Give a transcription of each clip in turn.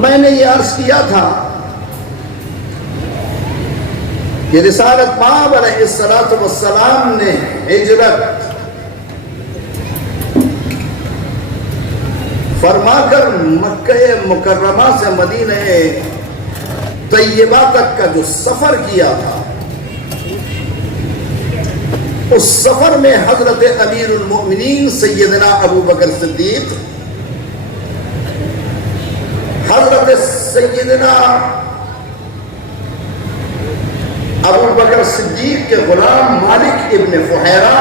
میں نے یہ عرض کیا تھا کہ رسالت مآب علیہ السلام نے ہجرت فرما کر مکہ مکرمہ سے مدینہ طیبہ تک کا جو سفر کیا تھا، اس سفر میں حضرت امیر المؤمنین سیدنا ابو بکر صدیق، حضرت سیدنا ابو بکر صدیق کے غلام مالک ابن فہیرہ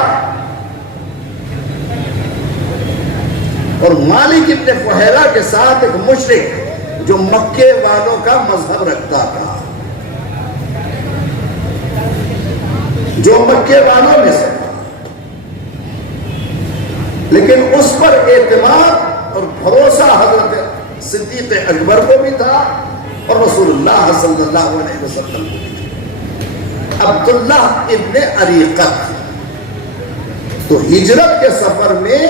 اور مالک ابن فہیرہ کے ساتھ ایک مشرک جو مکے والوں کا مذہب رکھتا تھا، جو مکے والوں میں سے تھا، لیکن اس پر اعتماد اور بھروسہ حضرت صدیق اکبر کو بھی تھا اور رسول اللہ صلی اللہ علیہ وسلم کو بھی تھا۔ عبداللہ ابن عریقت تو ہجرت کے سفر میں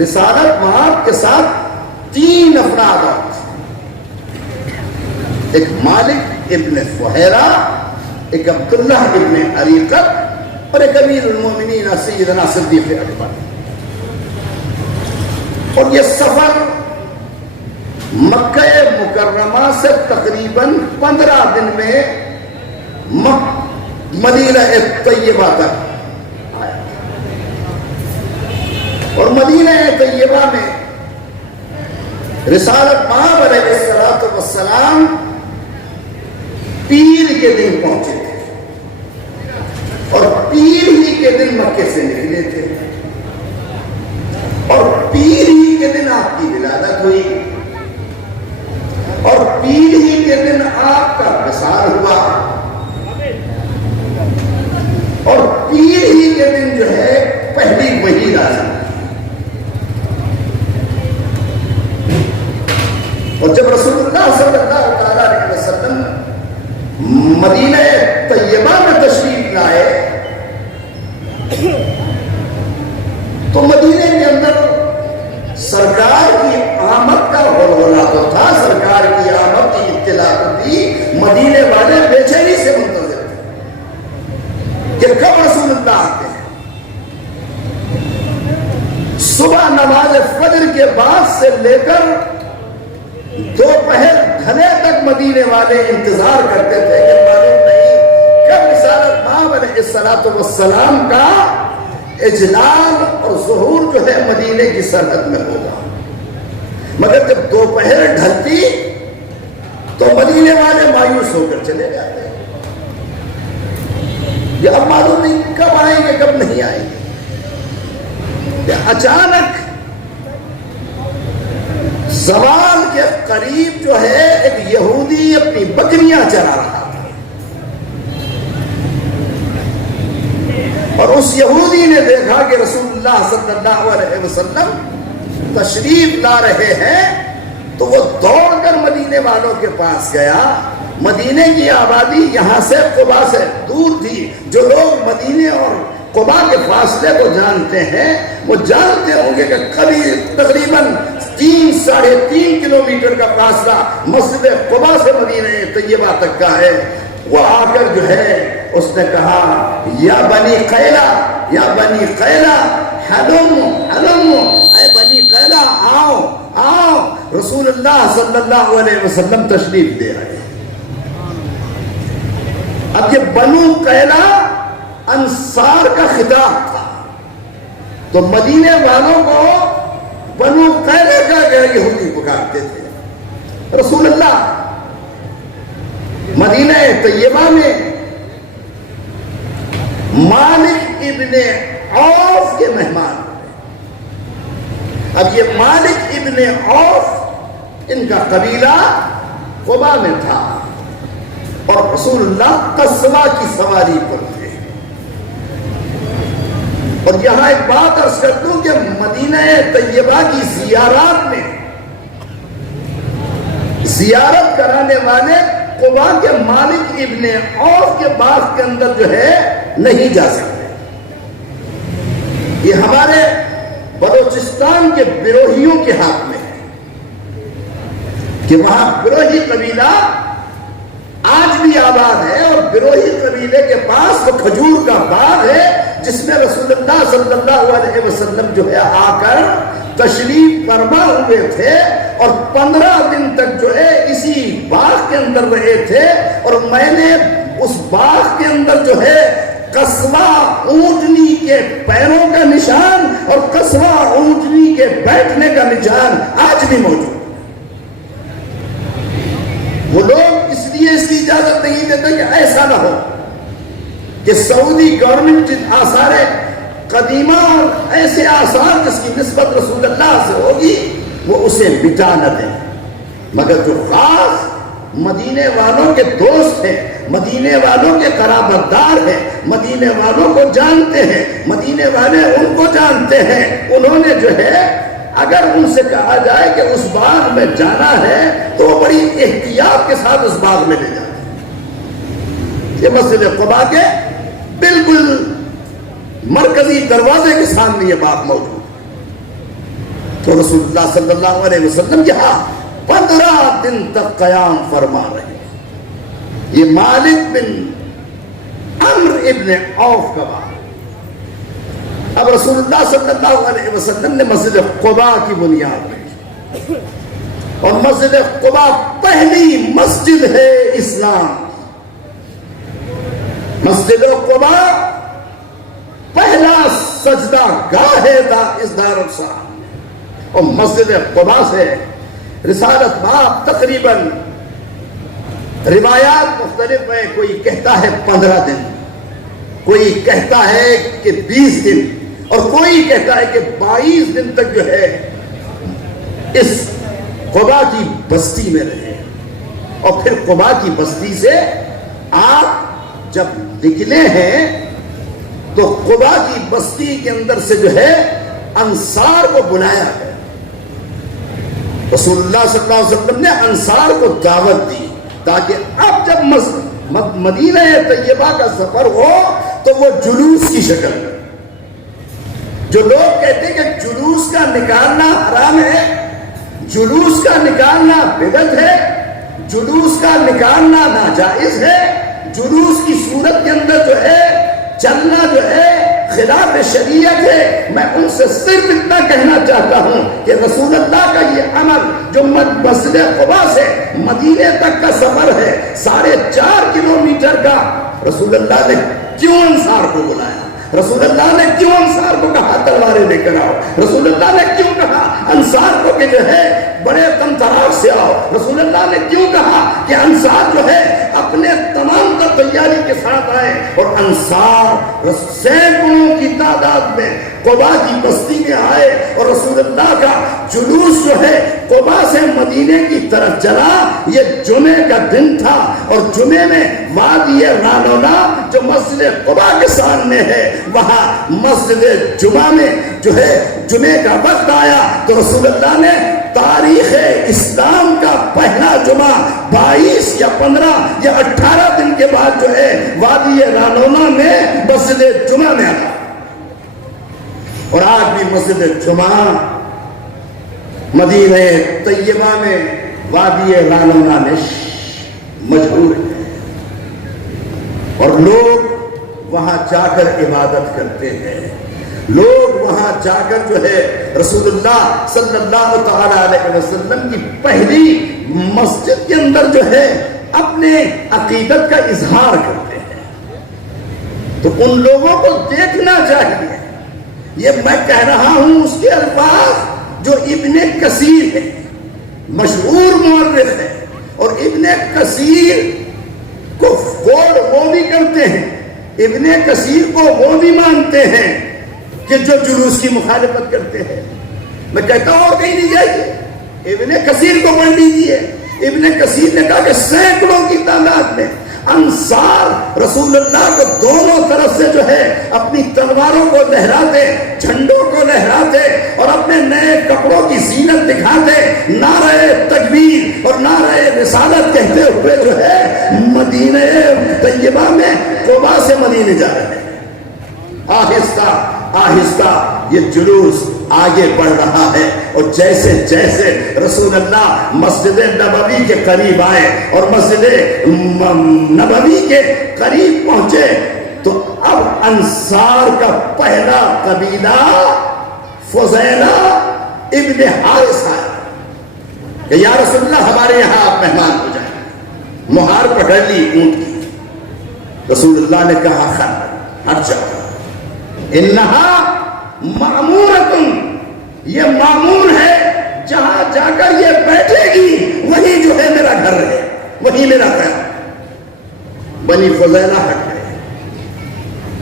رسالت مآب کے ساتھ 3 افراد اور تھے، ایک مالک ابن فہیرہ، ایک عبداللہ ابن عریقت اور ایک امیر المومنین سیدنا صدیق اکبر۔ اور یہ سفر مکہ مکرمہ سے تقریباً 15 دن میں مدینہ طیبہ تک آیا، اور مدینہ طیبہ میں رسالت مآب علیہ السلام پیر کے دن پہنچے تھے اور پیر ہی کے دن مکے سے نکلے تھے، اور پیر ہی کے دن آپ کی ولادت ہوئی، اور پیر ہی کے دن آپ کا وصال ہوا، اور پیر ہی کے دن جو ہے پہلی وحی نازل۔ اور جب رسول اللہ صلی اللہ علیہ وسلم مدینہ طیبہ میں تشریف لائے تو مدینہ کے اندر سرکار کی آمد کا ولولہ تو تھا، سرکار کی آمد کی اطلاع تھی، مدینے والے بے چینی سے منتظر تھے کہ کب رسول اللہ آتے ہیں۔ صبح نماز فجر کے بعد سے لے کر دوپہر ڈھلے تک مدینے والے انتظار کرتے تھے کہ معلوم نہیں کب رسالت مآب علیہ السلام کا اجلال اور ظہور جو ہے مدینے کی سرحد میں ہوگا، مگر جب دوپہر ڈھلتی تو مدینے والے مایوس ہو کر چلے جاتے، یہ اب معلوم نہیں کب آئیں گے کب نہیں آئیں گے۔ اچانک زوال کے قریب جو ہے ایک یہودی اپنی بکریاں چرا رہا تھا، اور اس یہودی نے دیکھا کہ رسول اللہ صلی اللہ علیہ وسلم تشریف لا رہے ہیں، تو وہ دوڑ کر مدینے والوں کے پاس گیا۔ مدینے کی آبادی یہاں سے قبا سے دور تھی، جو لوگ مدینے اور قبا کے فاصلے کو جانتے ہیں وہ جانتے ہوں گے کہ قریب تقریباً 3-3.5 کلومیٹر کا فاصلہ مسجد قبا سے مدینہ طیبہ تک کا ہے۔ وہ آ کر جو ہے اس نے کہا یا بنی قیلہ، یا بنی قیلہ حلم حلم، اے بنی قیلہ آؤ آؤ، رسول اللہ صلی اللہ علیہ وسلم تشریف دے رہے ہیں۔ اب یہ بنو قیلہ انصار کا خطاب تھا، تو مدینے والوں کو بنو قیلہ کا یہودی پکارتے تھے۔ رسول اللہ مدینہ طیبہ میں مالک ابن عوف کے مہمان ہوئے۔ اب یہ مالک ابن عوف ان کا قبیلہ قبا میں تھا، اور رسول اللہ قصوہ کی سواری پر تھے۔ اور یہاں ایک بات عرض کر دوں کہ مدینہ طیبہ کی زیارات میں زیارت کرانے والے قبا کے مالک ابن عوف کے باغ کے اندر جو ہے نہیں جا سکتے۔ یہ ہمارے بلوچستان کے بروہیوں کے ہاتھ میں ہے، کہ وہاں بروہی قبیلہ آج بھی آباد ہے، اور بروہی قبیلے کے پاس وہ کھجور کا باغ ہے جس میں رسول اللہ صلی اللہ علیہ وسلم جو ہے آ کر تشریف فرما ہوئے تھے، اور 15 دن تک جو ہے اسی باغ کے اندر رہے تھے. اور میں نے اس باغ کے اندر جو ہے قصوہ اونٹنی کے پیروں کا نشان اور قصوہ اونٹنی کے بیٹھنے کا نشان آج بھی موجود. وہ لوگ اس لیے اس کی اجازت نہیں دیتے کہ ایسا نہ ہو کہ سعودی گورنمنٹ جن آثار قدیمہ اور ایسے آثار جس کی نسبت رسول اللہ سے ہوگی وہ اسے مٹا نہ دیں. مگر جو خاص مدینے والوں کے دوست ہیں، مدینے والوں کے قرابت دار ہیں، مدینے والوں کو جانتے ہیں، مدینے والے ان کو جانتے ہیں، انہوں نے جو ہے اگر ان سے کہا جائے کہ اس باغ میں جانا ہے تو وہ بڑی احتیاط کے ساتھ اس باغ میں لے جاتے ہیں. یہ مسجد قباء کے بالکل مرکزی دروازے کے سامنے یہ باغ موجود ہے. تو رسول اللہ صلی اللہ علیہ وسلم یہاں 15 دن تک قیام فرما رہے ہیں. یہ مالک بن عمرو ابن عوف کا باغ. اب رسول اللہ صلی اللہ علیہ وسلم نے مسجد قباء کی بنیاد رکھی، اور مسجد قباء پہلی مسجد ہے اسلام. مسجد قباء پہلا سجدہ گاہ ہے اس دار السلام. اور مسجد قباء سے رسالت باب تقریباً روایات مختلف ہیں. کوئی کہتا ہے 15 دن، کوئی کہتا ہے کہ 20 دن، اور کوئی کہتا ہے کہ 22 دن تک جو ہے اس قباء کی بستی میں رہے. اور پھر قباء کی بستی سے آپ جب نکلے ہیں تو قباء کی بستی کے اندر سے جو ہے انصار کو بلایا ہے. رسول اللہ صلی اللہ علیہ وسلم نے انصار کو دعوت دی تاکہ اب جب مدینہ طیبہ کا سفر ہو تو وہ جلوس کی شکل میں. جو لوگ کہتے ہیں کہ جلوس کا نکالنا حرام ہے، جلوس کا نکالنا بدعت ہے، جلوس کا نکالنا ناجائز ہے، جلوس کی صورت کے اندر جو ہے چلنا جو ہے خلاف شریعت ہے، میں ان سے صرف اتنا کہنا چاہتا ہوں کہ رسول اللہ کا یہ عمل جو مسجد قباء سے مدینے تک کا سفر ہے 4.5 کلومیٹر کا، رسول اللہ نے کیوں انصار کو بلایا؟ رسول اللہ نے کیوں انصار کو کہا تلواریں لے کر آؤ؟ رسول اللہ نے کیوں کہا انصار کو کہ جو ہے بڑے تم تراغ سے آؤ؟ رسول اللہ نے کیوں کہا کہ انصار جو ہے اپنے تمام تر تیاری کے ساتھ آئے؟ اور انصار سینکڑوں کی تعداد میں قباء کی بستی میں آئے، اور رسول اللہ کا جلوس جو ہے قباء سے مدینے کی طرف چلا. یہ جمعے کا دن تھا، اور جمعے میں وادی رانونا جو مسجد قباء کے سامنے ہے وہاں مسجد جمعہ میں جو ہے جمعے کا وقت آیا تو رسول اللہ نے تاریخ اسلام کا پہلا جمعہ 22 یا 15 یا 18 دن کے بعد جو ہے وادی رانونا میں مسجد جمعہ میں آیا. اور آج بھی مسجد جمعہ مدینہ طیبہ میں وادی رانونا میں مشہور ہے، اور لوگ وہاں جا کر عبادت کرتے ہیں. لوگ وہاں جا کر جو ہے رسول اللہ صلی اللہ تعالی علیہ وسلم کی پہلی مسجد کے اندر جو ہے اپنے عقیدت کا اظہار کرتے ہیں. تو ان لوگوں کو دیکھنا چاہیے. یہ میں کہہ رہا ہوں اس کے الفاظ جو ابن کثیر ہے، مشہور مورخ ہے، اور ابن کثیر کو وہ بھی کرتے ہیں، ابن کثیر کو وہ بھی مانتے ہیں کہ جو جلوس کی مخالفت کرتے ہیں. میں کہتا ہوں اور کہیں نہیں جائیے، ابن کثیر کو پڑھ لیجیے. ابن کثیر نے کہا کہ سینکڑوں کی تعداد میں انصار رسول اللہ کو دونوں طرف سے جو ہے اپنی تلواروں کو لہراتے، جھنڈوں کو لہراتے، اور اپنے نئے کپڑوں کی زینت دکھاتے، نعرہ تکبیر اور نعرہ رسالت کہتے ہوئے جو ہے مدینہ طیبہ میں قباء سے مدینے جا رہے ہیں. آہستہ آہستہ یہ جلوس آگے بڑھ رہا ہے، اور جیسے جیسے رسول اللہ مسجد نبوی کے قریب آئے اور مسجد نبوی کے قریب پہنچے تو اب انصار کا پہلا قبیلہ فضیلہ ابن حارث آیا کہ یا رسول اللہ ہمارے یہاں آپ مہمان ہو جائیں. مہار پکڑ لی اونٹ کی. رسول اللہ نے کہا ہٹ جاؤ، انہا معمورتن، یہ معمور ہے، جہاں جا کر یہ بیٹھے گی وہی جو ہے میرا گھر ہے، وہی میرا گھر. بنی فضیلہ ہٹ گئے.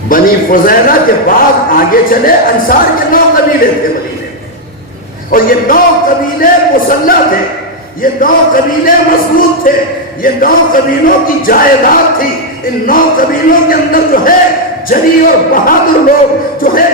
بنی فضیلہ کے بعد آگے چلے. انصار کے 9 قبیلے تھے مدینے میں، اور یہ 9 قبیلے مسلح تھے، یہ 9 قبیلے مضبوط تھے، یہ 9 قبیلوں کی جائیداد تھی. ان 9 قبیلوں کے اندر جو ہے جلی اور بہادر لوگ جو ہے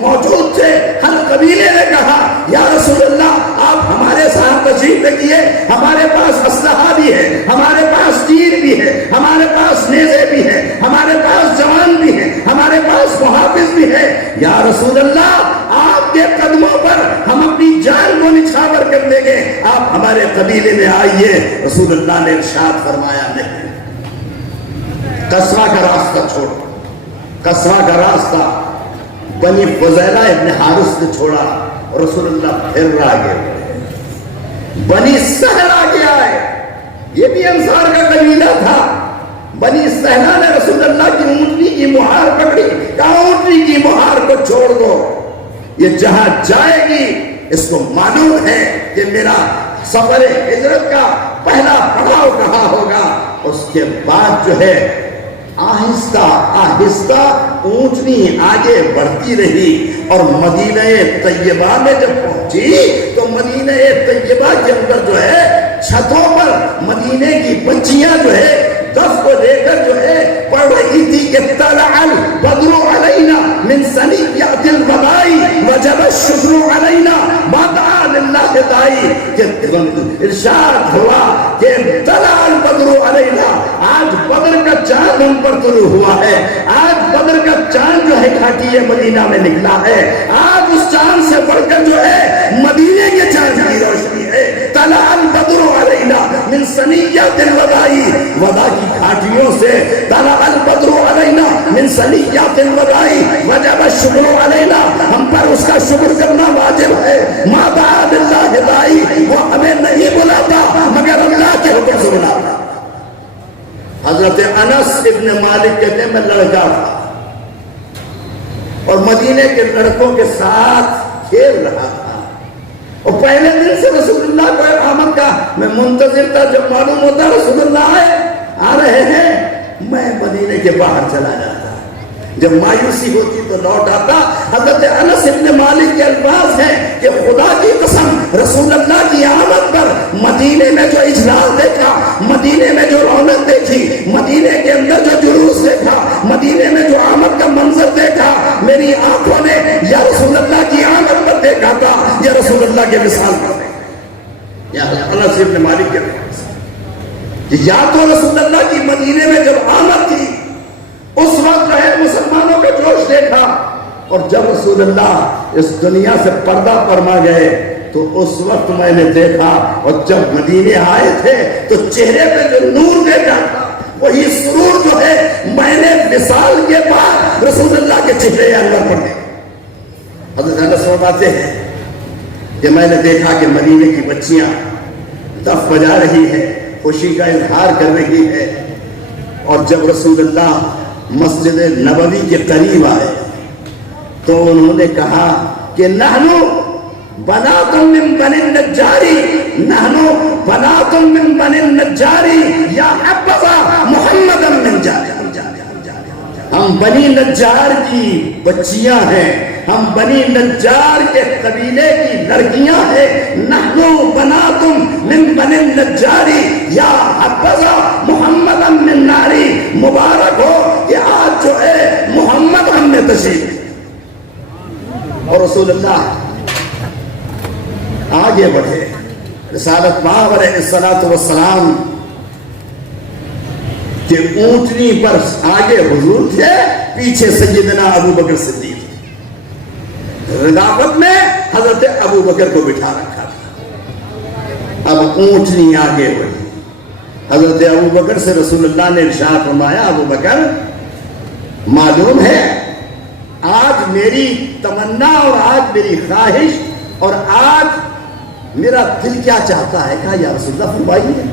موجود تھے. ہر قبیلے نے کہا یا رسول اللہ آپ ہمارے ساتھ تشریف رکھیے، ہمارے پاس اسلحہ بھی ہے، ہمارے پاس تیر بھی ہے، ہمارے پاس نیزے بھی ہے، ہمارے پاس جوان بھی ہے، ہمارے پاس محافظ بھی ہے. یا رسول اللہ آپ کے قدموں پر ہم اپنی جان کو نچھاور کر دیں گے، آپ ہمارے قبیلے میں آئیے. رسول اللہ نے ارشاد فرمایا نہیں، کسرا کا راستہ چھوڑو. کسرا کا راستہ بنی فضیلہ ابن حارث نے چھوڑا. رسول اللہ پھر آگے بڑھے. بنی سہل آگے آئے، یہ بھی انصار کا قبیلہ تھا. بنی سہلہ نے رسول اللہ کی اونٹنی کی مہار پکڑی، کہا اونٹنی کی مہار کو چھوڑ دو، یہ جہاں جائے گی اس کو معلوم ہے کہ میرا سفر ہجرت کا پہلا پڑاؤ کہاں ہوگا. اس کے بعد جو ہے آہستہ آہستہ اونٹنی آگے بڑھتی رہی، اور مدینہ طیبہ میں جب پہنچی تو مدینہ طیبہ کے اندر جو ہے چھتوں پر مدینے کی بچیاں جو ہے دف کو لے کر جو ہے پڑھ رہی تھی کہ طلع البدر علینا من ثنیۃ الوداع وجب الشکر علینا ما دعا للہ داعی. کہ ارشاد ہوا کہ طلع البدر علینا، آج بدر کا چاند ہم پر طلوع ہوا ہے. آج بدر کا چاند جو ہے گھاٹی مدینہ میں نکلا ہے. آج اس چاند سے بڑھ کر جو ہے مدینے کے چاند کی روشنی ہے. طلع البدر علینا من ثنیۃ الوداع، ودا کی گھاٹیوں سے طلع البدر علینا من ثنیۃ الوداع وجب الشکر علینا، ہم پر اس کا شکر کرنا واجب ہے. ما دعا للہ داعی، وہ ہمیں نہیں بلاتا مگر اللہ کے حکم سے بلاتا. حضرت انس ابن مالک کہتے ہیں میں لڑکا تھا اور مدینے کے لڑکوں کے ساتھ کھیل رہا تھا، اور پہلے دن سے رسول اللہ کو آمد کا میں منتظر تھا. جب معلوم ہوتا رسول اللہ آ رہے ہیں میں مدینے کے باہر چلا جاتا. جب مایوسی ہوتی تو لوٹ آتا. حضرت انس ابن مالک کے الفاظ ہیں کہ خدا کی قسم رسول اللہ کی آمد پر مدینے میں جو اجلال دیکھا، مدینے میں جو رونق دیکھی، مدینے کے اندر جو جلوس دیکھا، مدینے میں جو آمد کا منظر دیکھا، میری آنکھوں نے یا رسول اللہ کی آمد پر دیکھا تھا یا رسول اللہ کے وصال پر. یا انس ابن مالک کے الفاظ یا تو رسول اللہ کی مدینے میں جب آمد تھی اس وقت جو ہے مسلمانوں کا جوش دیکھا، اور جب رسول اللہ اس دنیا سے پردہ فرما گئے تو اس وقت میں نے دیکھا. اور جب مدینے آئے تھے تو چہرے پہ جو نور دیکھا تھا وہی سرور جو ہے میں نے وصال کے بعد رسول اللہ کے چہرے انور پر دیکھا. حضرت انس فرماتے ہیں کہ میں نے دیکھا کہ مدینے کی بچیاں دف بجا رہی ہیں، خوشی کا اظہار کر رہی ہے. اور جب رسول اللہ مسجد نبوی کے قریب آئے تو انہوں نے کہا کہ نحنو بناتم من بنی النجاری، نحنو بناتم من بنی النجاری یا حبذا محمدا من جاری. ہم بنی نجار کی بچیاں ہیں، ہم بنی نجار کے قبیلے کی لڑکیاں ہیں. نحنو بناتم من بنی النجاری یا حبذا محمدا من ناری. مبارک ہو کہ آج جو ہے محمد ہم میں تشریف. اور رسول اللہ آگے بڑھے. رسالت مآب علیہ الصلوۃ والسلام کہ اونٹنی پر آگے حضور تھے، پیچھے سیدنا ابو بکر صدیق تھے، ردافت میں حضرت ابو بکر کو بٹھا رکھا تھا۔ اب اونٹنی آگے بڑھی، حضرت ابو بکر سے رسول اللہ نے ارشاد فرمایا، ابو بکر معلوم ہے آج میری تمنا اور آج میری خواہش اور آج میرا دل کیا چاہتا ہے؟ کہا یا رسول اللہ فرمائیے،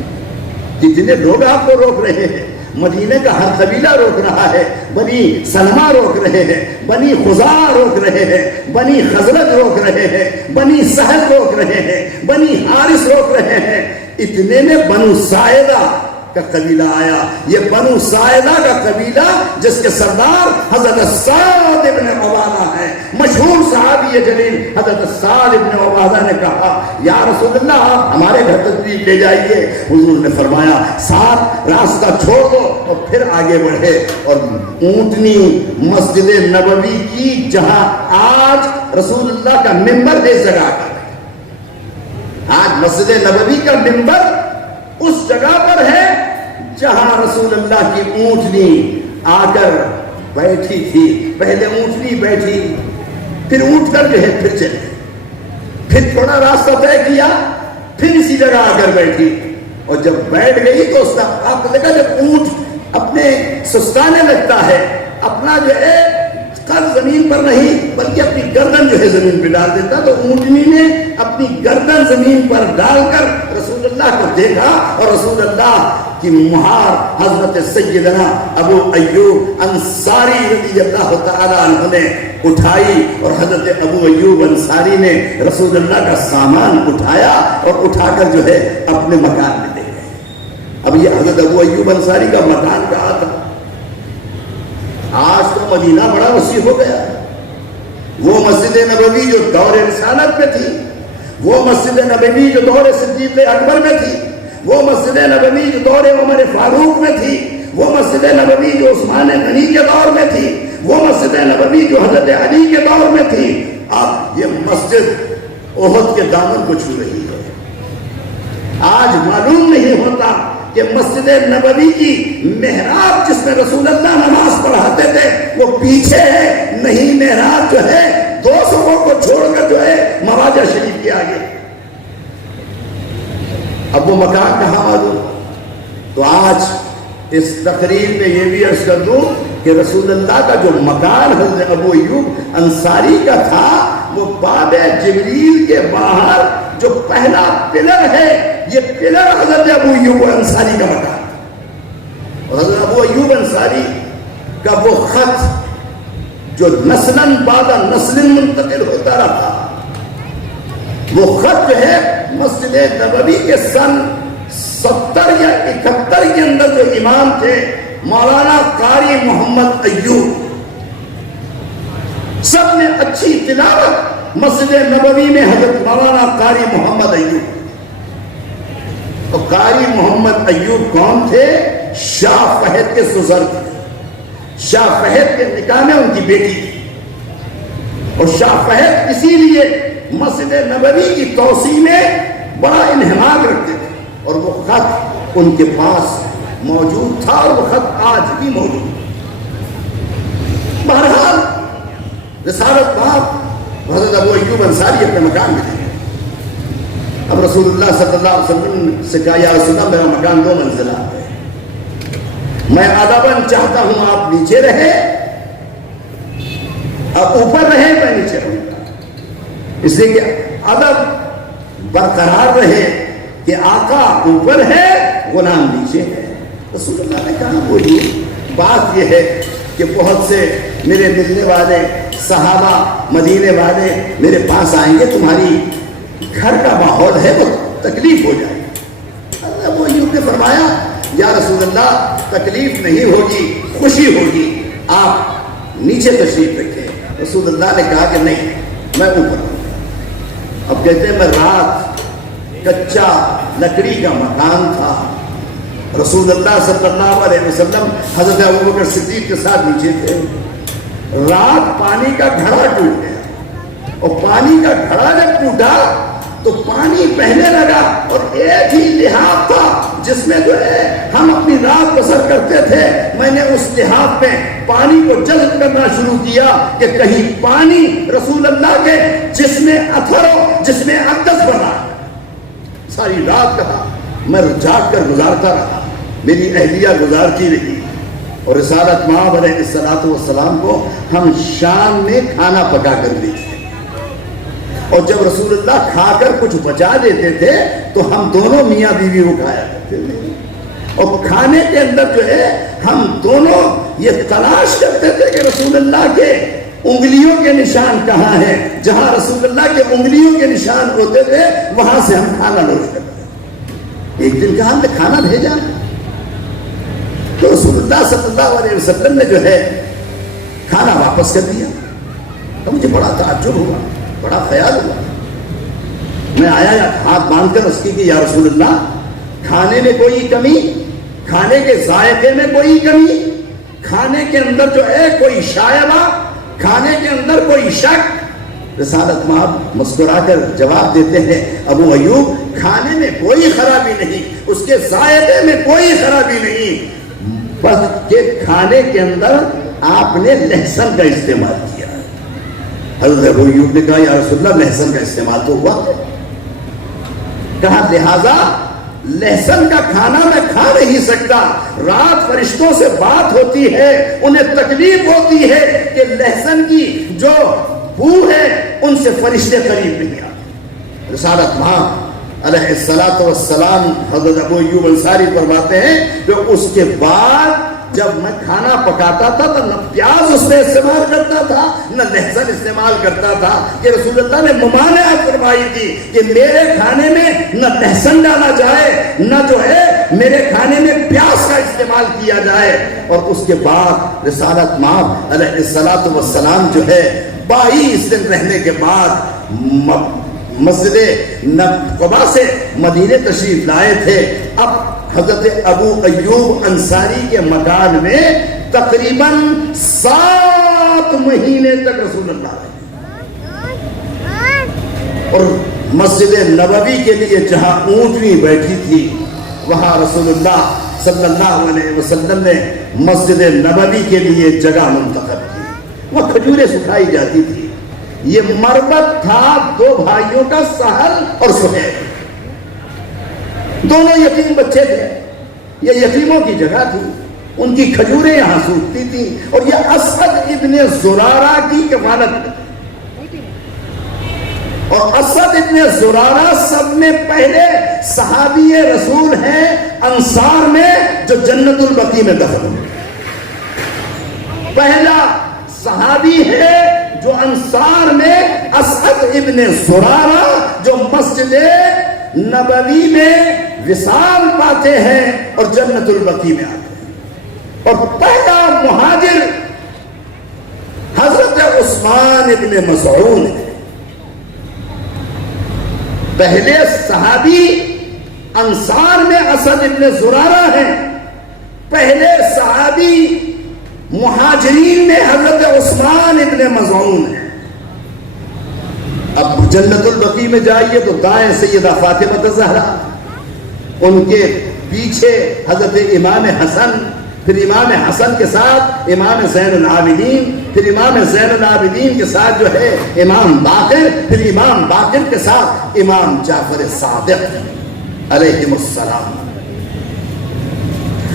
کتنے لوگ آپ کو روک رہے ہیں، مدینے کا ہر قبیلہ روک رہا ہے، بنی سلمہ روک رہے ہیں، بنی خزاعہ روک رہے ہیں، بنی خزرج روک رہے ہیں، بنی سہل روک رہے ہیں، بنی حارث روک رہے ہیں، اتنے میں بنو ساعدہ کا قبیلہ آیا۔ یہ بنو ساعدہ کا قبیلہ جس کے سردار حضرت سعد ابن عبادہ ہے، مشہور صحابی جلیل حضرت سعد ابن عبادہ نے کہا یا رسول اللہ آپ ہمارے گھر تشریف لے جائیے۔ حضور نے فرمایا سعد راستہ چھوڑ دو اور پھر آگے بڑھے، اور اونٹنی مسجد نبوی کی جہاں آج رسول اللہ کا ممبر ہے، اس جگہ پر آج مسجد نبوی کا ممبر اس جگہ پر ہے جہاں رسول اللہ کی اونٹنی آ کر بیٹھی تھی۔ پہلے اونٹنی بیٹھی، پھر اونٹ کر جو ہے پھر چلے، پھر تھوڑا راستہ طے کیا، پھر اسی جگہ آ کر بیٹھی، اور جب بیٹھ گئی تو اس کا آپ نے دیکھا جب اونٹ اپنے سستانے لگتا ہے، اپنا جو ہے قد زمین پر نہیں بلکہ اپنی گردن جو ہے زمین پہ ڈال دیتا، تو اونٹنی نے اپنی گردن زمین پر ڈال کر رسول اللہ کو دیکھا، اور رسول اللہ کی مہار حضرت سیدنا ابو ایوب انصاری رضی اللہ تعالی عنہ نے اٹھائی، اور حضرت ابو ایوب انصاری نے رسول اللہ کا سامان اٹھایا اور اٹھا کر جو ہے اپنے مکان میں لے گئے۔ اب یہ حضرت ابو ایوب انصاری کا مکان کہاں تھا؟ آج تو مدینہ بڑا وسیع ہو گیا، وہ مسجد نبوی جو دور رسالت میں تھی، وہ مسجد نبوی جو دور صدیق اکبر میں تھی، وہ مسجد نبوی جو دور عمر فاروق میں تھی، وہ مسجد نبوی جو عثمان غنی کے دور میں تھی، وہ مسجد نبوی جو حضرت علی کے دور میں تھی، اب یہ مسجد احد کے دامن کو چھو رہی ہے۔ آج معلوم نہیں ہوتا کہ مسجد نبوی کی محراب جس میں رسول اللہ نماز پڑھاتے تھے وہ پیچھے ہے، نہیں محراب جو ہے دو صفوں کو چھوڑ کر جو ہے مواجہ شریف کے آگے۔ اب وہ مکان کہاں معلوم؟ تو آج اس تقریر میں یہ بھی عرض کر دوں کہ رسول اللہ کا جو مکان حضرت ابو ایوب انصاری کا تھا وہ باب جبریل کے باہر جو پہلا پلر ہے، یہ پلر حضرت ابو ایوب انصاری کا مکان، اور حضرت ابو ایوب انصاری کا وہ خط جو نسلاً بعد نسل منتقل ہوتا رہا، وہ خط جو ہے مسجد نبوی کے سن 70 یا 71 کے اندر جو امام تھے مولانا قاری محمد ایوب، سب نے اچھی تلاوت مسجد نبوی میں حضرت مولانا قاری محمد ایوب، اور قاری محمد ایوب کون تھے؟ شاہ فہد کے سزر تھے، شاہ فہد کے نکاح میں ان کی بیٹی تھی، اور شاہ فہد اسی لیے مسجد نبوی کی توسیع میں بڑا انہماک رکھتے تھے، اور وہ خط ان کے پاس موجود تھا، اور وہ خط آج بھی موجود ہے۔ بہرحال رسالت باب حضرت ابو ایوب انصاری اپنے مکان میں تھے۔ اب رسول اللہ صلی اللہ علیہ وسلم سے کہا یا رسول اللہ میرا مکان 2 منزلہ ہے، میں ادباً چاہتا ہوں آپ نیچے رہے، آپ اوپر رہے، میں نیچے رہوں، اس لیے کہ ادب برقرار رہے کہ آقا اوپر ہے غلام نیچے ہے۔ رسول اللہ نے کہا وہی بات یہ ہے کہ بہت سے میرے ملنے والے صحابہ مدینے والے میرے پاس آئیں گے، تمہاری گھر کا ماحول ہے وہ تکلیف ہو جائے گی۔ ابو ایوب نے فرمایا یا رسول اللہ تکلیف نہیں ہوگی، خوشی ہوگی، آپ نیچے تشریف رکھیں۔ رسول اللہ نے کہا کہ نہیں میں اوپر ہوں۔ اب کہتے ہیں میں رات کچا لکڑی کا مکان تھا، رسول اللہ صلی اللہ علیہ وسلم حضرت ابوبکر صدیق کے ساتھ نیچے تھے، رات پانی کا گھڑا ٹوٹ گیا، اور پانی کا گھڑا جب ٹوٹا تو پانی بہنے لگا، اور ایک ہی لحاظ تھا جس میں جو ہے ہم اپنی رات بسر کرتے تھے، میں نے اس لحاظ میں پانی کو جذب کرنا شروع کیا کہ کہیں پانی رسول اللہ کے جس میں اثر ہو، جس میں اقدس بنا۔ ساری رات کہا میں جاگ کر گزارتا رہا، میری اہلیہ گزارتی رہی، اور رسالت مآب علیہ الصلوۃ والسلام کو ہم شام میں کھانا پکا کر دیتے، اور جب رسول اللہ کھا کر کچھ بچا دیتے تھے تو ہم دونوں میاں بیوی وہ کھایا کرتے تھے، اور کھانے کے اندر جو ہے ہم دونوں یہ تلاش کرتے تھے کہ رسول اللہ کے انگلیوں کے نشان کہاں ہیں، جہاں رسول اللہ کے انگلیوں کے نشان ہوتے تھے وہاں سے ہم کھانا نوش کرتے تھے۔ ایک دن کہا ہم نے کھانا بھیجا تو رسول اللہ صلی اللہ علیہ وسلم نے جو ہے کھانا واپس کر دیا، تو مجھے بڑا تعجب ہوا، بڑا خیال ہوا۔ میں آیا یا ہاتھ باندھ کر اس کی کہ یا رسول اللہ کھانے میں کوئی کمی، کھانے کے ذائقے میں کوئی کمی، کھانے کے اندر جو ہے کوئی شائبہ، کھانے کے اندر کوئی شک؟ رسالت مآب مسکرا کر جواب دیتے ہیں ابو ایوب کھانے میں کوئی خرابی نہیں، اس کے ذائقے میں کوئی خرابی نہیں، بس کہ کھانے کے اندر آپ نے لہسن کا استعمال کیا۔ حضرت ابو ایوب نے کہا یا رسول اللہ لہسن کا استعمال تو ہوا، کہا لہذا لہسن کا کھانا میں کھا نہیں سکتا، رات فرشتوں سے بات ہوتی ہے، انہیں تکلیف ہوتی ہے کہ لہسن کی جو بو ہے ان سے فرشتے قریب نہیں آتے۔ رسالت مآب علیہ الصلوۃ والسلام حضرت ابو ایوب انصاری فرماتے ہیں کہ اس کے بعد جب میں کھانا پکاتا تھا تو نہ پیاز اس میں استعمال کرتا تھا نہ لہسن استعمال کرتا تھا، کہ رسول اللہ نے ممانعت فرمائی تھی کہ میرے کھانے میں نہ لہسن ڈالا جائے نہ جو ہے میرے کھانے میں پیاز کا استعمال کیا جائے۔ اور اس کے بعد رسالت مآب علیہ الصلوۃ والسلام جو ہے 22 دن رہنے کے بعد مسجد قباء سے مدینے تشریف لائے تھے۔ اب حضرت ابو ایوب انصاری کے مکان میں تقریباً 7 مہینے تک رسول اللہ رہے، اور مسجد نبوی کے لیے جہاں اونٹنی بیٹھی تھی وہاں رسول اللہ صلی اللہ علیہ وسلم نے مسجد نبوی کے لیے جگہ منتخب کی، وہ کھجوریں سکھائی جاتی تھی۔ یہ مربط تھا 2 بھائیوں کا، سہل اور سہیل، دونوں یتیم بچے تھے، یہ یتیموں کی جگہ تھی، ان کی کھجوریں یہاں سوکھتی تھی، اور یہ اسد ابن زرارہ کی کفالت، اور اسد ابن زرارہ سب میں پہلے صحابی رسول ہیں انصار میں جو جنت البقیع میں دفن ہوئے، پہلا صحابی ہے جو انصار میں اسد ابن زرارہ جو مسجد نبوی میں وصال پاتے ہیں اور جنت البقیع میں آتے ہیں، اور پہلا مہاجر حضرت عثمان ابن مظعون ہے۔ پہلے صحابی انصار میں اسد ابن زرارہ ہیں، پہلے صحابی مہاجرین میں حضرت عثمان ابن مظعون ہے۔ اب جنت البقیع میں جائیے تو دائیں سیدہ فاطمہ الزہرا، ان کے پیچھے حضرت امام حسن، پھر امام حسن کے ساتھ امام زین العابدین، پھر امام زین العابدین کے ساتھ جو ہے امام باقر، پھر امام باقر کے ساتھ امام جعفر صادق علیہم السلام۔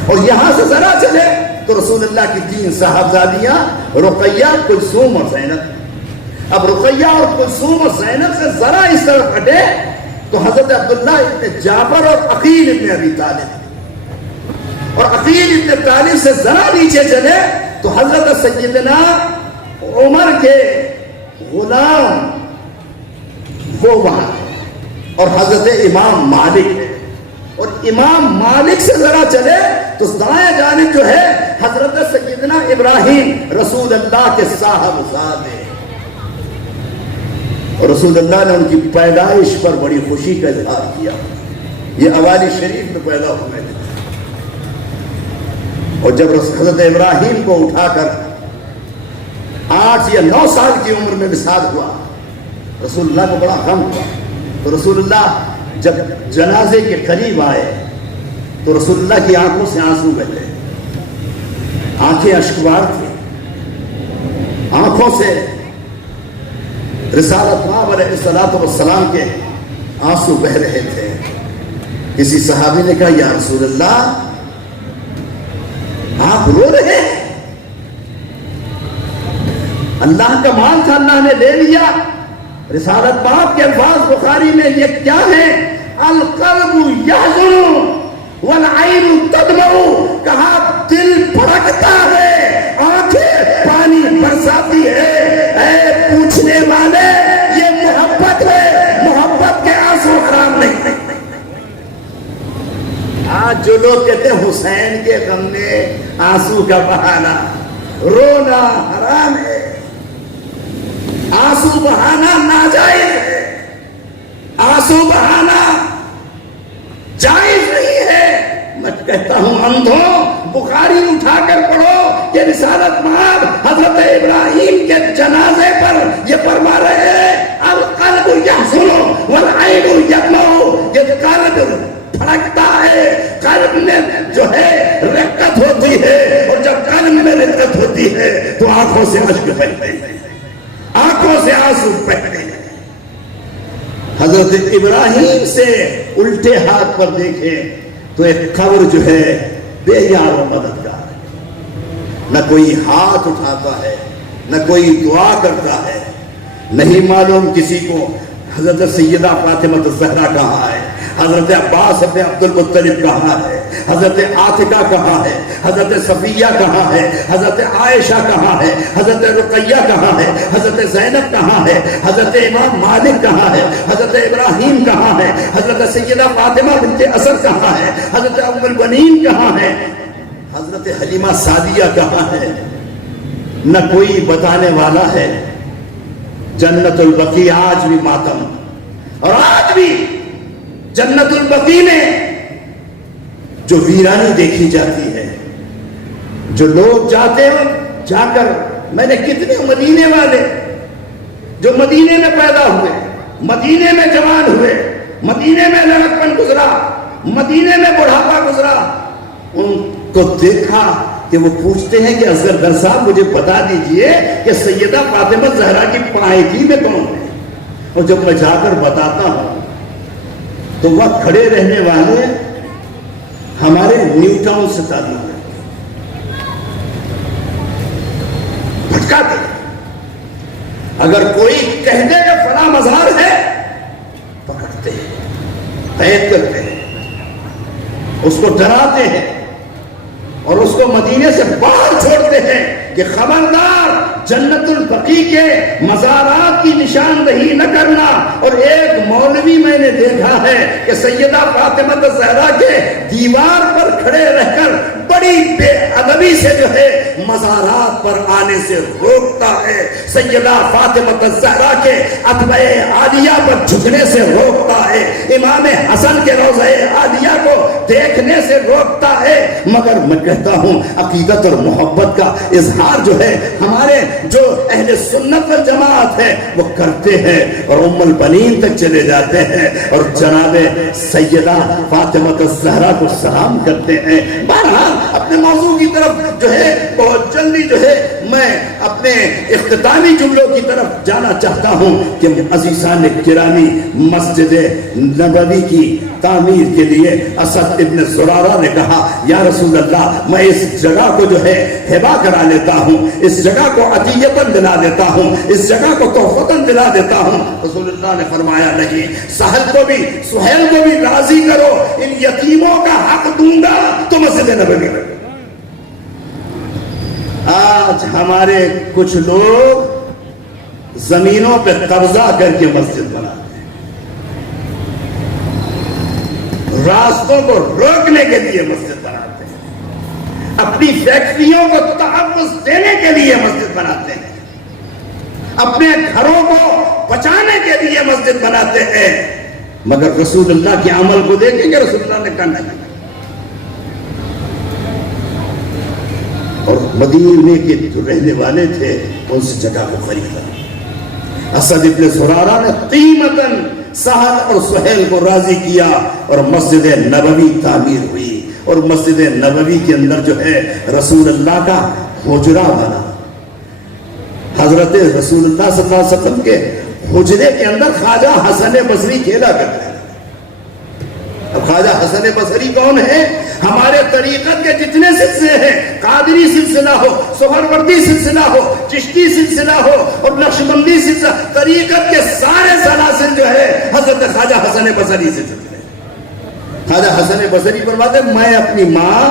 اور یہاں سے ذرا چلے تو رسول اللہ کی 3 صاحبزادیاں رقیہ، کلثوم اور زینب۔ اب رقیہ اور کلثوم اور زینب سے ذرا اس طرف ہٹے تو حضرت عبداللہ ابن جعفر اور عقیل ابن ابی طالب، اور عقیل ابن طالب سے ذرا نیچے چلے تو حضرت سیدنا عمر کے غلام وہ وہاں ہے، اور حضرت امام مالک ہے، اور امام مالک سے ذرا چلے تو دائیں جانب جو ہے حضرت سیدنا ابراہیم رسول اللہ کے صاحبزاد ہیں، اور رسول اللہ نے ان کی پیدائش پر بڑی خوشی کا اظہار کیا۔ یہ اوالی شریف میں پیدا ہوئے تھے، اور جب حضرت ابراہیم کو اٹھا کر 8 یا 9 سال کی عمر میں وصال ہوا، رسول اللہ کو بڑا غم ہوا، تو رسول اللہ جب جنازے کے قریب آئے تو رسول اللہ کی آنکھوں سے آنسو بہے، آنکھیں اشکبار تھی، آنکھوں سے رسالت مآب علیہ الصلوۃ والسلام کے آنسو بہ رہے تھے۔ کسی صحابی نے کہا یا رسول اللہ آپ رو رہے ہیں؟ اللہ کا مال تھا، اللہ نے لے لیا۔ رسالت مآب کے الفاظ بخاری میں یہ کیا ہے؟ القلب یحزن والعین تدمع، کہا دل بھڑکتا ہے، آنکھیں پانی برساتی ہے۔ اے پوچھنے والے، یہ محبت ہے، محبت کے آنسو حرام نہیں۔ آج جو لوگ کہتے ہیں حسین کے غم میں آنسو کا بہانا، رونا حرام ہے، آنسو بہانا ناجائز ہے، آنسو بہانا جائز نہیں ہے۔ میں کہتا ہوں اندھوں بخاری اٹھا کر پڑھو کہ رسالت مآب حضرت ابراہیم کے جنازے پر یہ فرما رہے ہیں القلب یحزن والعین تدمع، یہ قلب پھڑکتا ہے، قلب میں جو ہے رقت ہوتی ہے، اور جب قلب میں رقت ہوتی ہے تو آنکھوں سے اشک بہتے ہیں، آنکھوں سے آنسو بہتے ہیں۔ حضرت ابراہیم سے الٹے ہاتھ پر دیکھیں تو ایک قبر جو ہے بے یار و مددگار ہے، نہ کوئی ہاتھ اٹھاتا ہے، نہ کوئی دعا کرتا ہے، نہیں معلوم کسی کو حضرت سیدہ فاطمہ الزہرا کہاں ہے، حضرت عباس ابن عبد المطلب کہاں ہے، حضرت عاتقہ کہاں ہے، حضرت صفیہ کہاں ہے، حضرت عائشہ کہاں ہے، حضرت رقیہ کہاں ہے، حضرت زینب کہاں ہے، حضرت امام مالک کہاں ہے، حضرت ابراہیم کہاں ہے، حضرت سیدہ فاطمہ بنت اسد کہاں ہے، حضرت ام البنین کہاں ہے، حضرت حلیمہ سعدیہ کہاں ہے؟ نہ کوئی بتانے والا ہے۔ جنت البقیع آج بھی ماتم، اور آج بھی جنت البقیع میں جو ویرانی دیکھی جاتی ہے، جو لوگ جاتے ہیں جا کر، میں نے کتنے مدینے والے جو مدینے میں پیدا ہوئے، مدینے میں جوان ہوئے، مدینے میں لڑکپن گزرا، مدینے میں بڑھاپا گزرا، ان کو دیکھا کہ وہ پوچھتے ہیں کہ اصغر صاحب مجھے بتا دیجئے کہ سیدہ فاطمہ زہرا کی پائیدی میں کون ہے؟ اور جب میں جا کر بتاتا ہوں تو وہاں کھڑے رہنے والے ہمارے نیو ٹاؤن سے تعلق ہے، بھٹکاتے ہیں۔ اگر کوئی کہہ دے کہ فلاں مزار ہے، پکڑتے ہیں، قید کرتے ہیں، اس کو ڈراتے ہیں اور اس کو مدینے سے باہر چھوڑتے ہیں کہ خبردار جنت البقیع کے مزارات کی نشاندہی نہ کرنا۔ اور ایک مولوی میں نے دیکھا ہے کہ سیدہ فاطمہ الزہرا کے دیوار پر کھڑے رہ کر بڑی بے ادبی سے جو ہے مزارات پر آنے سے روکتا ہے، سیدہ فاطمہ الزہرا کے عتبہ عالیہ پر جھکنے سے روکتا ہے، امام حسن کے روضہ عالیہ کو دیکھنے سے روکتا ہے۔ مگر میں کہتا ہوں عقیدت اور محبت کا اظہار جو ہے ہمارے جو اہل سنت والجماعت ہے وہ کرتے ہیں، اور ام البنین تک چلے جاتے ہیں اور جناب سیدہ فاطمہ الزہرا کو سلام کرتے ہیں۔ بہرحال اپنے موضوع کی طرف جو ہے بہت جلدی جو ہے میں اپنے اختتامی جملوں کی طرف جانا چاہتا ہوں کہ عزیزان گرامی، مسجد نبوی کی تعمیر کے لیے اسد ابن زرارہ نے کہا یا رسول اللہ میں اس جگہ کو جو ہے ہبا کرا لیتا ہوں، اس جگہ کو عطیتاً دلا دیتا ہوں، اس جگہ کو تحفتاً دلا دیتا ہوں۔ رسول اللہ نے فرمایا نہیں، سہل کو بھی سہیل کو بھی راضی کرو، ان یتیموں کا حق دوں گا تو مسجد نبوی میں۔ آج ہمارے کچھ لوگ زمینوں پہ قبضہ کر کے مسجد بناتے ہیں، راستوں کو روکنے کے لیے مسجد بناتے ہیں، اپنی فیکٹریوں کو تحفظ دینے کے لیے مسجد بناتے ہیں، اپنے گھروں کو بچانے کے لیے مسجد بناتے ہیں، مگر رسول اللہ کے عمل کو دیکھیں گے، رسول اللہ نے کہا نہیں۔ اور مدینے کے جو رہنے والے تھے ان سے جگہ کو خریدا۔ اسد ابن زرارہ نے قیمتاً سہل اور سہیل کو راضی کیا اور مسجد نبوی تعمیر ہوئی۔ اور مسجد نبوی کے اندر جو ہے رسول اللہ کا حجرہ بنا. حضرت رسول اللہ صلی اللہ علیہ وسلم کے حجرے کے اندر خواجہ حسن بصری کھیلا کرتے ہیں. اب خواجہ حسن بصری کون ہے؟ ہمارے طریقت کے جتنے سلسلے ہیں، قادری سلسلہ ہو، سہروردی سلسلہ ہو، چشتی سلسلہ ہو اور نقشبندی سلسلہ، طریقت کے سارے سلاسل جو ہے حضرت خواجہ حسن بصری سے چلتے ہیں. خواجہ حسن بصری فرماتے ہیں میں اپنی ماں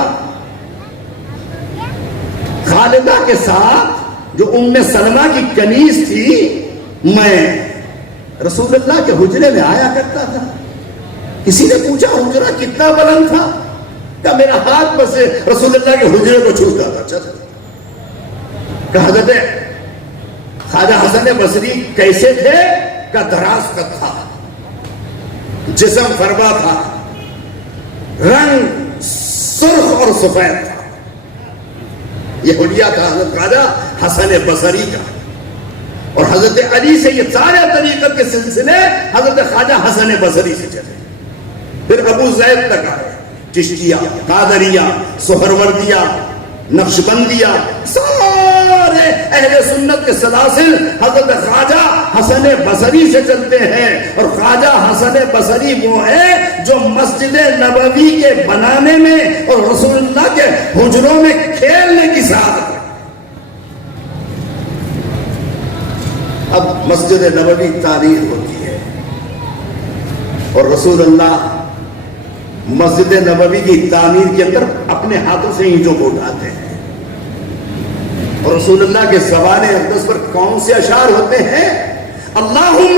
خالدہ کے ساتھ جو ام سلمہ کی کنیز تھی، میں رسول اللہ کے حجرے میں آیا کرتا تھا. کسی نے پوچھا حجرہ کتنا بلند تھا؟ کہ میرا ہاتھ بس رسول اللہ کے حجرے کو چھوتا تھا. کہ حضرت خواجہ حسن بصری کیسے تھے؟ کہ دراز قد تھا، جسم فربا تھا، رنگ سرخ اور سفید تھا. یہ حلیہ تھا حضرت خواجہ حسن بصری کا. اور حضرت علی سے یہ سارے طریقت کے سلسلے حضرت خواجہ حسن بصری سے چلے. پھر ابو زید تک آئے، چشتیہ، قادریہ، سہروردیہ، نقشبندیہ، سارے اہل سنت کے سلاسل حضرت خواجہ حسن بصری سے چلتے ہیں. اور خواجہ حسن بصری وہ ہے جو مسجد نبوی کے بنانے میں اور رسول اللہ کے حجروں میں کھیلنے کی سعادت. اب مسجد نبوی تعمیر ہوتی ہے اور رسول اللہ مسجد نبوی کی تعمیر کے اندر اپنے ہاتھوں سے اینٹوں کو اٹھاتے ہیں. اور رسول اللہ کے زبان اقدس پر کون سے اشعار ہوتے ہیں؟ اللہم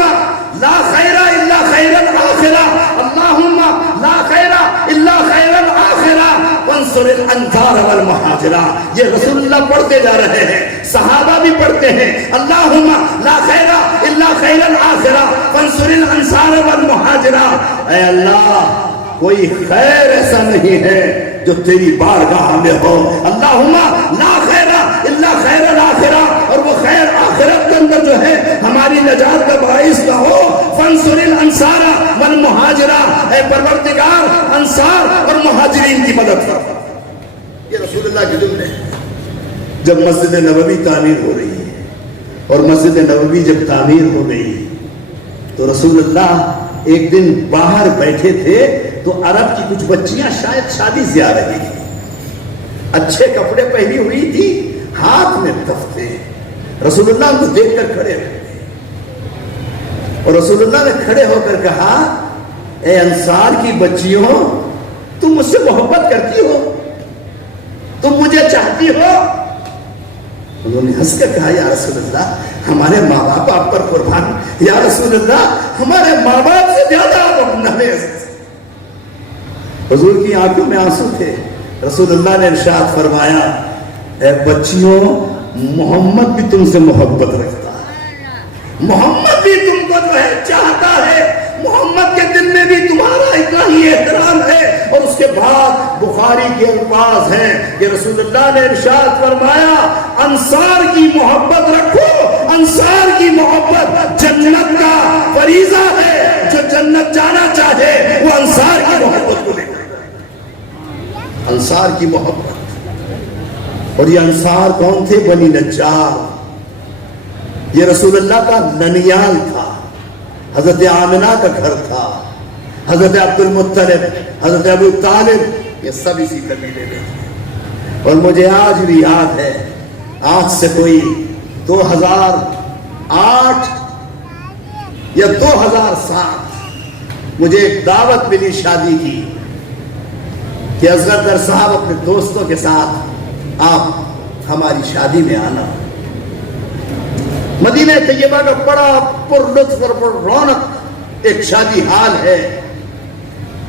لا خیر الا خیر الاخرہ، اللہم لا خیر الا خیر الاخرہ وانصر الانصار والمہاجرہ. یہ رسول اللہ پڑھتے جا رہے ہیں، صحابہ بھی پڑھتے ہیں. اللہم لا خیر الا خیر الاخرہ وانصر الانصار والمہاجرہ. اے اللہ کوئی خیر ایسا نہیں ہے جو تیری بارگاہ میں ہو. اللہم لا خیر الا خیر الاخرہ، اور وہ خیر آخرت کے اندر جو ہے ہماری نجات کا باعث نہ ہو. فانصر الانصار والمہاجرہ، اے پروردگار انصار اور مہاجرین کی مدد کر. یہ رسول اللہ کے جملے ہیں. جب مسجد نبوی تعمیر ہو رہی ہے اور مسجد نبوی جب تعمیر ہو گئی تو رسول اللہ ایک دن باہر بیٹھے تھے تو عرب کی کچھ بچیاں شاید شادی سے آ رہی تھی، اچھے کپڑے پہنی ہوئی تھی، ہاتھ میں تختے. رسول اللہ ان کو دیکھ کر کھڑے ہوئے اور رسول اللہ نے کھڑے ہو کر کہا اے انصار کی بچیوں، تم مجھ سے محبت کرتی ہو، تم مجھے چاہتی ہو؟ انہوں نے ہنس کر کہا یا رسول اللہ ہمارے ماں باپ آپ پر قربان. یا رسول اللہ ہمارے ماں باپ سے زیادہ آپ ہمیں. حضور کی آنکھوں میں آنسو تھے. رسول اللہ نے ارشاد فرمایا اے بچیوں، محمد بھی تم سے محبت رکھتا ہے، محمد بھی تم کو جو ہے چاہتا ہے، محمد کے دل میں بھی تمہارا اتنا ہی احترام ہے. اور اس کے بعد بخاری کے الفاظ ہیں کہ رسول اللہ نے ارشاد فرمایا انصار کی محبت رکھو. انصار کی محبت جنت کا فریضہ ہے. جو جنت جانا چاہے وہ انصار کی محبت کو لے. انصار کی محبت. اور یہ انصار کون تھے؟ بنی نجار. یہ رسول اللہ کا ننیال تھا، حضرت آمنہ کا گھر تھا، حضرت عبد المطلب، حضرت ابو طالب، یہ سب اسی قبیلے میں تھے. اور مجھے آج بھی یاد ہے، آج سے کوئی 2008 یا 2007 مجھے ایک دعوت ملی شادی کی کہ اصغر صاحب اپنے دوستوں کے ساتھ آپ ہماری شادی میں آنا. مدینہ طیبہ کا بڑا پر لطف اور پر رونق ایک شادی حال ہے،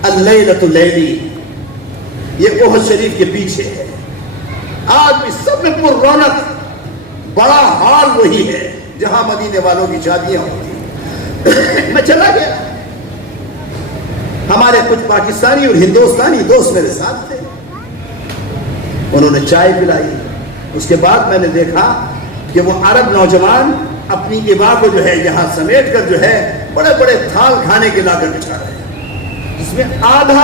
اللیلۃ اللیلی. یہ احد شریف کے پیچھے ہے. آج بھی سب میں پر رونق بڑا حال وہی ہے جہاں مدینے والوں کی شادیاں ہوتی. میں چلا گیا، ہمارے کچھ پاکستانی اور ہندوستانی دوست میرے ساتھ تھے. انہوں نے چائے پلائی. اس کے بعد میں نے دیکھا کہ وہ عرب نوجوان اپنی ابا کو جو ہے یہاں سمیٹ کر جو ہے بڑے بڑے تھال کھانے کے لا کر بچھا رہے ہیں، جس میں آدھا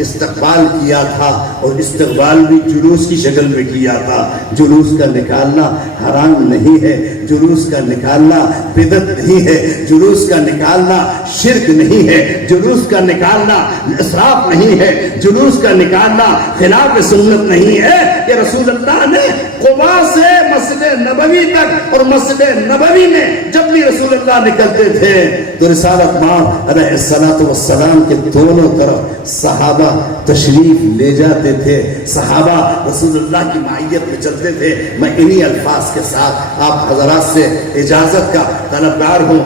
استقبال کیا تھا، اور استقبال بھی جلوس کی شکل میں کیا تھا۔ جلوس کا نکالنا حرام نہیں ہے، جلوس کا نکالنا بدعت نہیں ہے، جلوس کا نکالنا شرک نہیں ہے، جلوس کا نکالنا اسراف نہیں ہے، جلوس کا نکالنا خلاف سنت نہیں ہے۔ کہ رسول اللہ نے قباء سے مسجد نبوی تک، اور مسجد نبوی میں جب بھی رسول اللہ نکلتے تھے تو رسالت مآب علیہ الصلوۃ والسلام کے دونوں طرف صحابہ تشریف لے جاتے تھے، صحابہ رسول اللہ کی معیت میں چلتے تھے۔ میں انہی الفاظ کے ساتھ آپ حضرات سے اجازت کا طلبگار ہوں۔